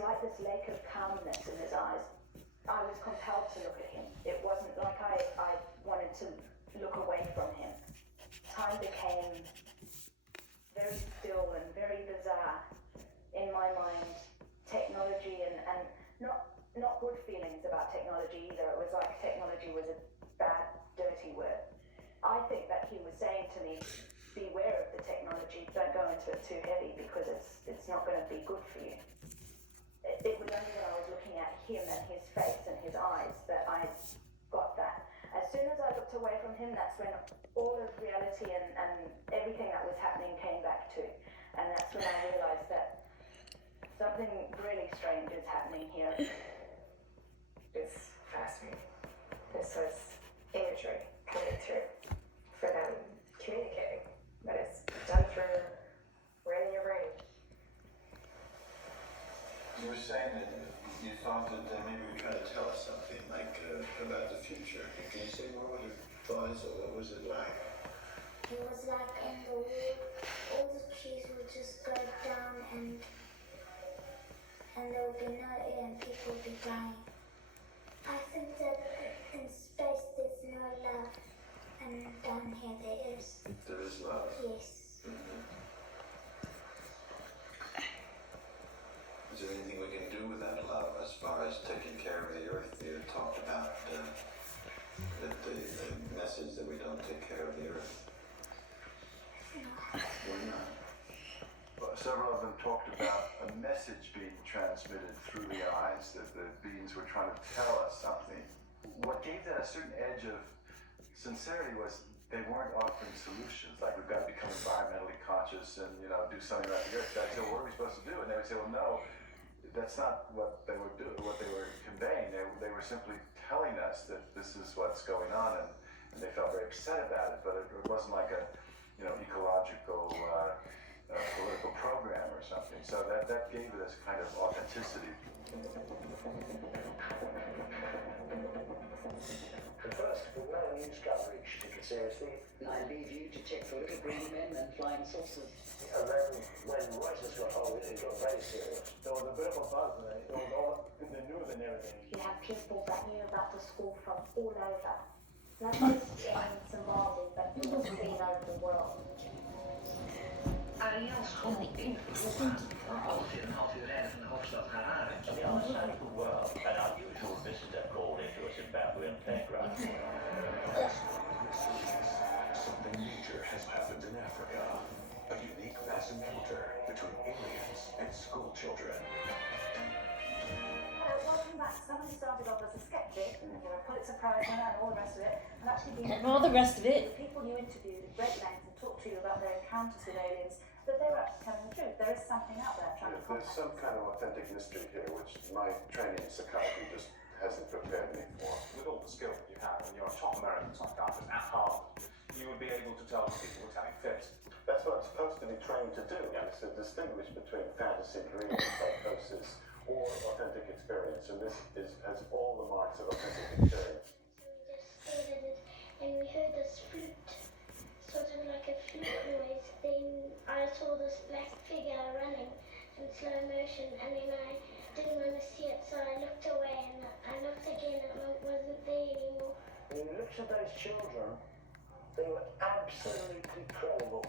like this lake of calmness in his eyes. I was compelled to look at him. It wasn't like I wanted to look away from him. Time became very still and very bizarre in my mind. Technology and not good feelings about technology either. It was like technology was a bad, dirty word. I think that he was saying to me, beware of the technology, don't go into it too heavy because it's not going to be good for you. It was only when I was looking at him and his face and his eyes that I got that. As soon as I looked away from him, that's when all of reality and everything that was happening came back to. And that's when I realized that something really strange is happening here. It's fascinating. This was imagery coming through for them communicating, but it's done through right in your brain. You were saying that you thought that maybe you were trying to tell us something, like about the future. Can you say more what it was, or what was it like? It was like in the wall, all the trees would just go down and there would be no air and people would be dying. I think that in space there's no love, and down here there is. There is love. Yes. Mm-hmm. Is there anything we can do with that love as far as taking care of the earth? You talked about the message that we don't take care of the earth. No. Why not? Well, several of them talked about a message being transmitted through the eyes, that the beings were trying to tell us something. What gave that a certain edge of sincerity was they weren't offering solutions, like we've got to become environmentally conscious and, do something about the earth. I'd say, well, what are we supposed to do? And they would say, well, no, that's not what they were doing, what they were conveying. They were simply telling us that this is what's going on, and they felt very upset about it, but it wasn't like a, ecological, political program or something. So that gave it a kind of authenticity. At first, with no news coverage, took it seriously. I leave you to check for little green men and flying saucers. And then, when writers got hold of it, it got very serious. There was a bit of a buzz, right? It was all in the news and everything. You had people that knew about the school from all over. Not just in Zimbabwe, but it was all over the world. Ariel school in half uur rijden van de hoofdstad Harare. And the understandable world, an unusual visitor called into a Zimbabwean playground. Something major has happened in Africa. A unique mass encounter between aliens and school children. Welcome back. Somebody started off as a skeptic, Pulitzer Prize winner and all the rest of it, and actually been and all the rest of it. The people you interviewed at great length and talked to you about their encounters with aliens, that they were actually telling the truth. There is something out there trying to contact. There's some kind of authentic mystery here, which my training in psychology just hasn't prepared me for. With all the skill that you have, and you're a top American psychiatrist at Harvard, you would be able to tell when people were telling fibs. That's what I'm supposed to be trained to do, is to distinguish between fantasy, dream, psychosis, or authentic experience. And this has all the marks of authentic experience. So we just stared at it, and we heard this flute, sort of like a flute noise. Then I saw this black figure running in slow motion, and then I didn't want to see it, so I looked away, and I looked again, and it wasn't there anymore. When you looked at those children, they were absolutely credible.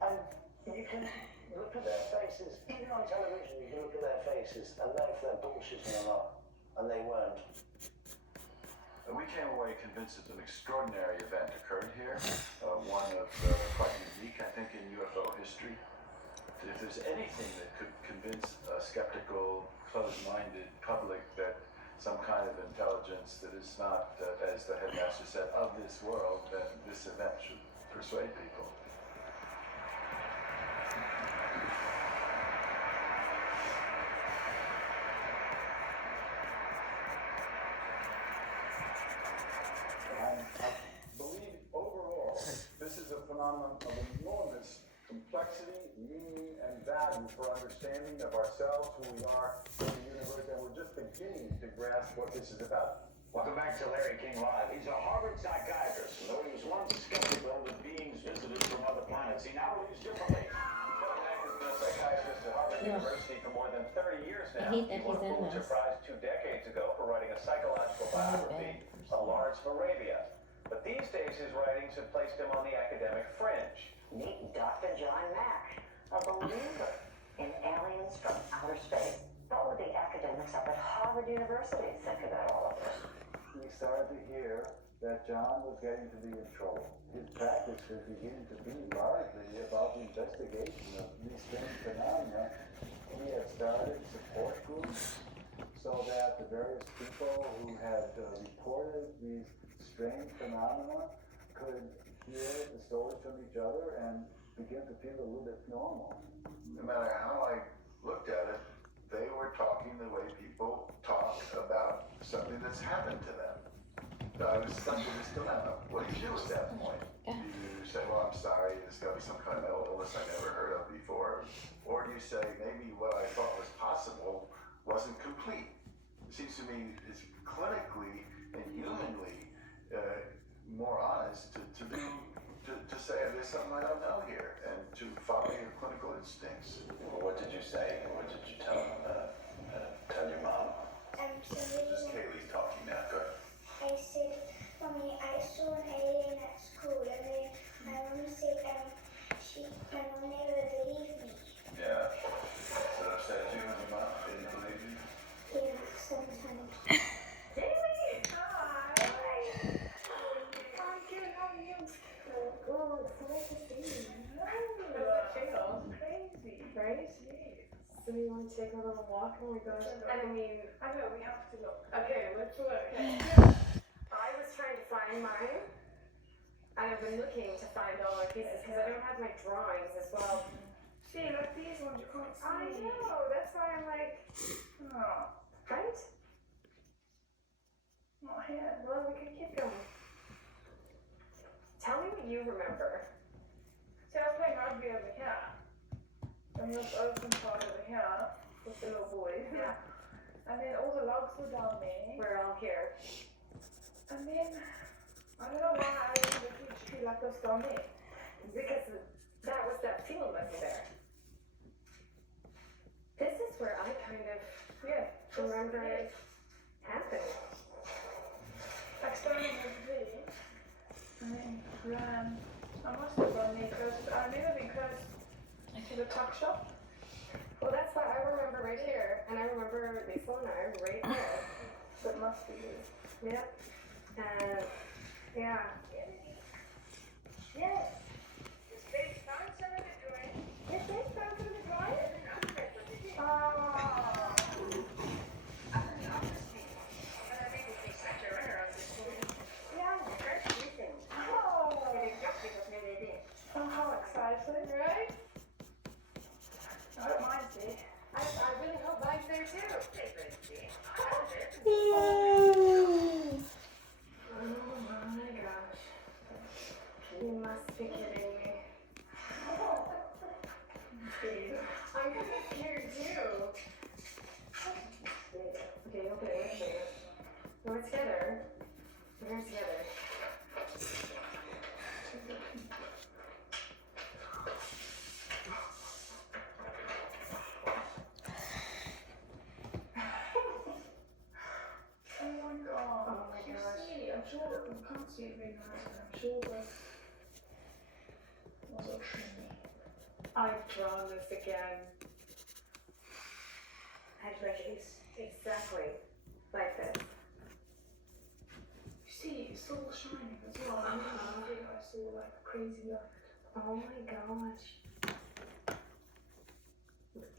And you can look at their faces, even on television, you can look at their faces and know if they're bullshitting or not. And they weren't. And we came away convinced that an extraordinary event occurred here, one of quite unique, I think, in UFO history. That if there's anything that could convince a skeptical, closed-minded public that some kind of intelligence that is not, as the headmaster said, of this world, then this event should persuade people. I believe overall, this is a phenomenon of enormous complexity, meaning, and value for understanding of ourselves, who we are in the universe, and we're just beginning to grasp what this is about. Welcome back to Larry King Live. He's a Harvard psychiatrist, and though he was once skeptical that beings visited from other planets, he now believes differently. Welcome back to a psychiatrist at Harvard University for more than 30 years now. I hate that He won a he's in Pulitzer this. Prize 2 decades ago for writing a psychological biography of Lawrence of Arabia. But these days, his writings have placed him on the academic fringe. Meet Dr. John Mack, a believer in aliens from outer space. What would the academics up at Harvard University think about all of this? We started to hear that John was getting to be in trouble. His practice was beginning to be largely about the investigation of these strange phenomena. He had started support groups so that the various people who had reported these strange phenomena could hear the stories from each other and begin to feel a little bit normal. No matter how I looked at it, they were talking the way people talk about something that's happened to them. So I was stuck with this dilemma. What do you do at that point? Do you say, well, I'm sorry, there's got to be some kind of mental illness I never heard of before? Or do you say, maybe what I thought was possible wasn't complete? It seems to me it's clinically and humanly more honest to say there's something I don't know here and to follow your clinical instincts. Well, what did you say? What did you tell your mom? So This is Kaylee's talking now. Go ahead. I said, Mommy, I saw an alien at school, and then my mom said, my mom never believed me. Yeah. So upset you when your mom didn't believe you? Yeah, sometimes. Haley! Hi! I'm good, how are you? Oh, it's so nice to see you. Crazy. Crazy. So you want to take a little walk? Oh my gosh. I mean, I know, we have to look. Okay, let's look. I was trying to find mine. And I've been looking to find all my pieces because I don't have my drawings as well. See, like these ones you can't see. I know, that's why I'm like, oh. Right? Not here. Well, we can keep going. Tell me what you remember. See, I was playing rugby over here. And this open part over here with the little boys. Yeah. And then all the logs were down there. We're all here. And then, I don't know why I remember the huge tree like this down there. Because that was that field over there. This is where I kind of remember it happened. Like standing over there. And then ran. I must have run there close. I remember being close to the tuck shop. Well, that's what I remember right here. And I remember Lisa and I right there. So it must be you. Yep. And yeah. Yes. Is Faith found some of the drawing? Yes, Faith found some of the drawing? Oh, how exciting, right? I don't mind it. I really hope mine's there too. Oh my gosh. You must be kidding me. I'm kind of scared too. Okay. We're together. We're together. Oh my gosh. I'm sure we can't see it very nice, but I'm sure that was a shimmy. I've drawn this again. Exactly like this. You see, it's all shining as well. I think I saw like crazy light. Oh my gosh. With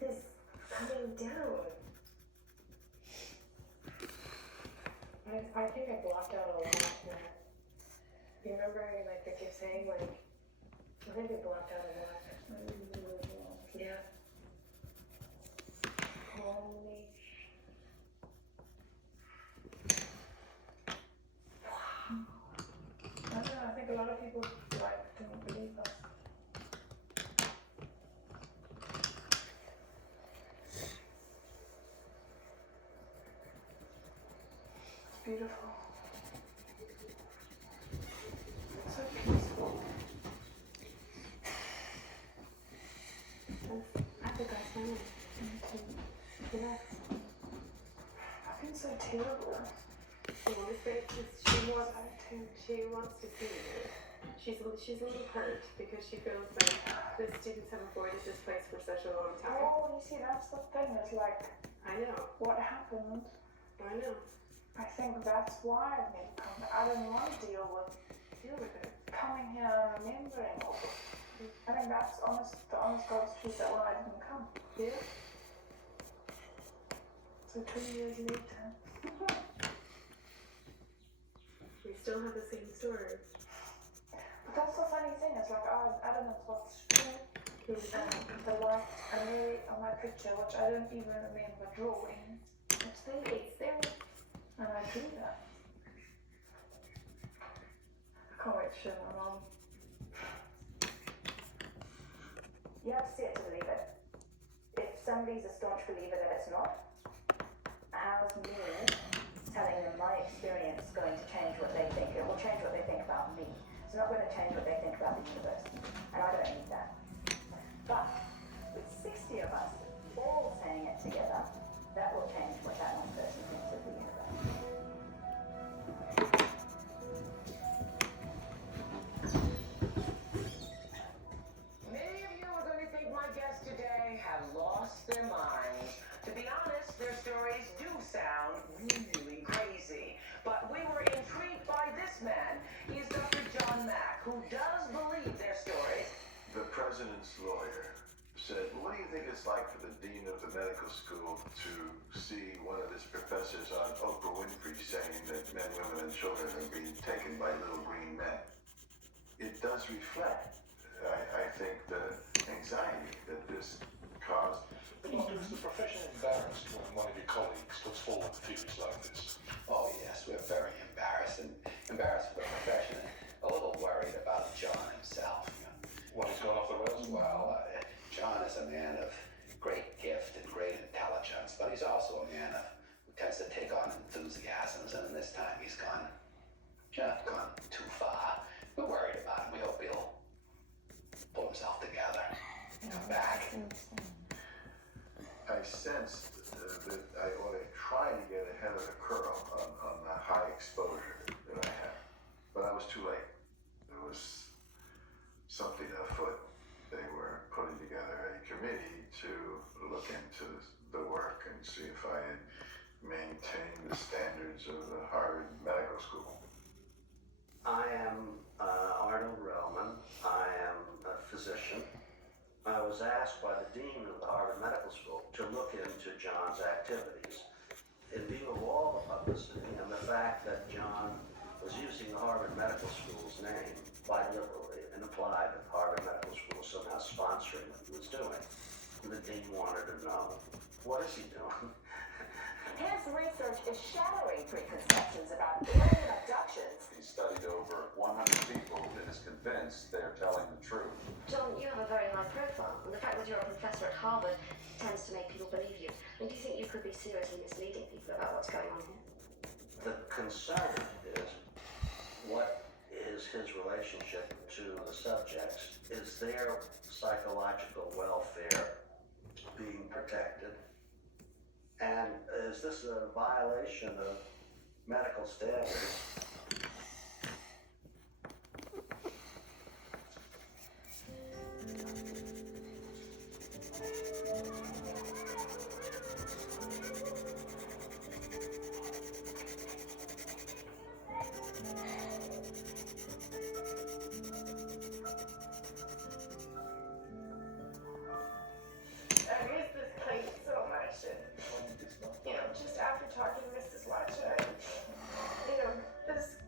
this coming down. I think I blocked out a lot of that. You remember like they kept saying like, I think I blocked out a lot. Yeah. Holy I don't know, I think a lot of people like don't believe us. It's beautiful. It's so peaceful. You know, I've been so terrible. She wants to see you. She's a little hurt because she feels like the students have avoided this place for such a long time. Oh, you see, that's the thing. It's like, I know. what happened? I know. I think that's why I made come. I didn't want to deal with it. Coming here and remembering all this. I think that's the honest God's truth that why I didn't come. Yeah. So 2 years later. We still have the same story. But that's the funny thing, it's like I don't know what's true. The light on my picture, which I don't even remember drawing. It's there. And I drew that. I can't wait to show my mom. You have to see it to believe it. If somebody's a staunch believer that it's not, how's me telling them my experience going to change what they think? It will change what they think about me. It's not going to change what they think about the universe. And I don't need that. But with 60 of us all saying it together, that will change what that one person thinks of the universe. Many of you are going to think my guests today have lost their minds. To be honest, their stories do sound really crazy. But we were intrigued by this man. He's Dr. John Mack, who does believe their stories. The president's lawyer said, what do you think it's like for the dean of the medical school to see one of his professors on Oprah Winfrey saying that men, women, and children are being taken by little green men? It does reflect, I think, the anxiety that this caused. Well, is the profession embarrassed when one of your colleagues puts forward theories like this? Oh yes, we're very embarrassed for the profession and a little worried about John himself. What, he's gone off the rails? Well, John is a man of great gift and great intelligence, but he's also a man who tends to take on enthusiasms, and this time he's gone too far. We're worried about him. We hope he'll pull himself together and come back. I sensed that I ought to try to get ahead of the curve on the high exposure that I had. But I was too late. There was something afoot. They were putting together a committee to look into the work and see if I had maintained the standards of the Harvard Medical School. I am Arnold Relman. I am a physician. I was asked by the dean of the Harvard Medical School to look into John's activities. In view of all the publicity and the fact that John was using the Harvard Medical School's name quite liberally and implied that Harvard Medical School was somehow sponsoring what he was doing, the dean wanted to know, what is he doing? His research is shattering preconceptions about alien abductions. He studied over 100 people and is convinced they're telling the truth. John, you have a very high profile, and the fact that you're a professor at Harvard tends to make people believe you. And do you think you could be seriously misleading people about what's going on here? The concern is, what is his relationship to the subjects? Is their psychological welfare being protected? And is this a violation of medical standards?